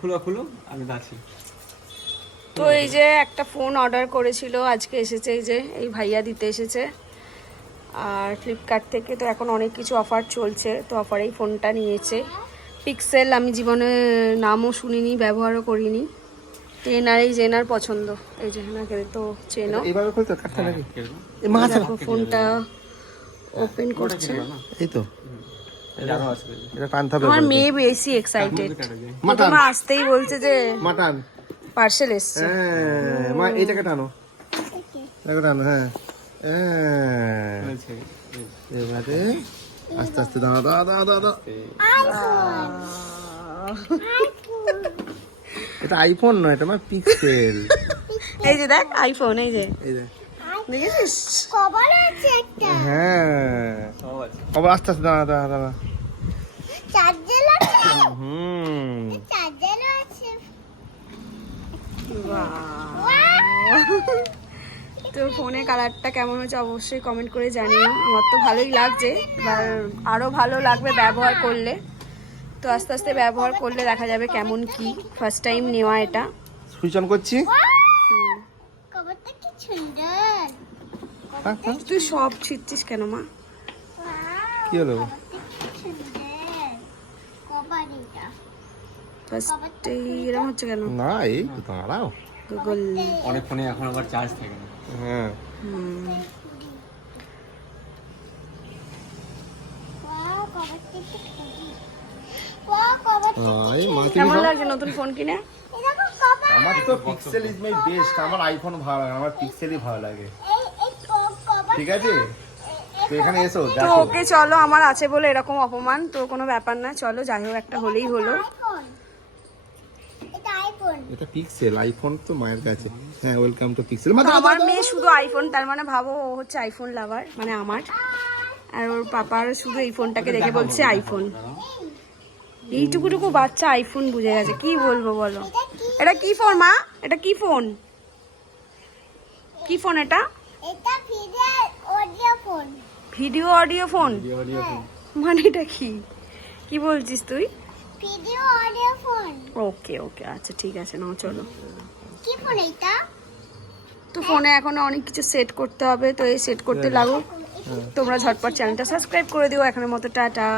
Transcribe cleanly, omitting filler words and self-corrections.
খুলো খুলো, আমি আছি। তো এই যে একটা ফোন অর্ডার করেছিল, আজকে এসেছে। এই যে এই ভাইয়া দিতে এসেছে। আর ফ্লিপকার্ট থেকে তো এখন অনেক কিছু অফার চলছে, তো অফারেই ফোনটা নিয়েছে। পিক্সেল, আমি জীবনে নামও শুনিনি, ব্যবহারও করিনি। তো এনারই জেনার পছন্দ। এই যে এনাকে তো চেনো। এইভাবে খুলতে কাটতে নাকি? এই এই মাছ দেখো ফোনটা ওপেন করছে। এই তো আরো আছে। এটা টানতে হবে। আমার মেয়ে বেশি এক্সাইটেড। মাটন মা আসতেই বলছে যে মাটন। পার্সেল এসছে। হ্যাঁ মা এইটাকে টানো, এটাকে টানো। হ্যাঁ এবারে আস্তে আস্তে দাও দাও দাও দাও দাও। এটা আইফোন নয়, এটা আমার পিক্সেল। এই যে দেখ আইফোন, এই যে এই যে দেখেছিস? হ্যাঁ আবার আস্তে আস্তে দাঁড়া দাঁড়া দাঁড়া। তো ফোনের কালারটা কেমন হয়েছে অবশ্যই কমেন্ট করে জানিও। আমার তো ভালোই লাগছে, এবার আরও ভালো লাগবে ব্যবহার করলে। তো আস্তে আস্তে ব্যবহার করলে দেখা যাবে কেমন কি। ফার্স্ট টাইম নেওয়া এটা। সুইচ অন করছি। তুই সব ছিটছিস কেন মা? কি হলো? ফার্স্টে এরকম হচ্ছে কেন? না এই দাঁড়াও, গুগল। অনেক ফোনে এখন আবার চার্জ থাকে না। হ্যাঁ কেমন লাগছে নতুন ফোন কিনে? আমার তো পিক্সেল ইজ মাই বেস্ট। আমার আইফোন ভালো লাগে, আমার পিক্সেলই ভালো লাগে। ঠিক আছে, তো এখানে এসো তো দেখো। ওকে চলো, আমার আছে বলে এরকম অপমান তো কোনো ব্যাপার না। চলো যাই হোক, একটা হলেই হলো। এটা পিক্সেল, আইফোন তো মায়ের কাছে। হ্যাঁ ওয়েলকাম টু পিক্সেল। তো আমার মেয়ে শুধু আইফোন, তার মানে ভাবো ও হচ্ছে আইফোন লাভার, মানে আমার। আর ওর পাপার শুধু এই ফোনটাকে দেখে বলছে আইফোন। এইটুকুটুকু বাচ্চা আইফোন বুঝে গেছে, কি বলবো বলো। এটা কি ফোন মা? এটা কি ফোন? কি ফোন এটা? Video audio phone? মানে এটা কি কি বলছিস তুই? ওকে ওকে, আচ্ছা ঠিক আছে, নাও চলো। তো ফোনে এখন অনেক কিছু সেট করতে হবে, তো এই সেট করতে লাগুক। তোমরা ঝটপট চ্যানেলটা সাবস্ক্রাইব করে দিও। এখনের মতো টাটা।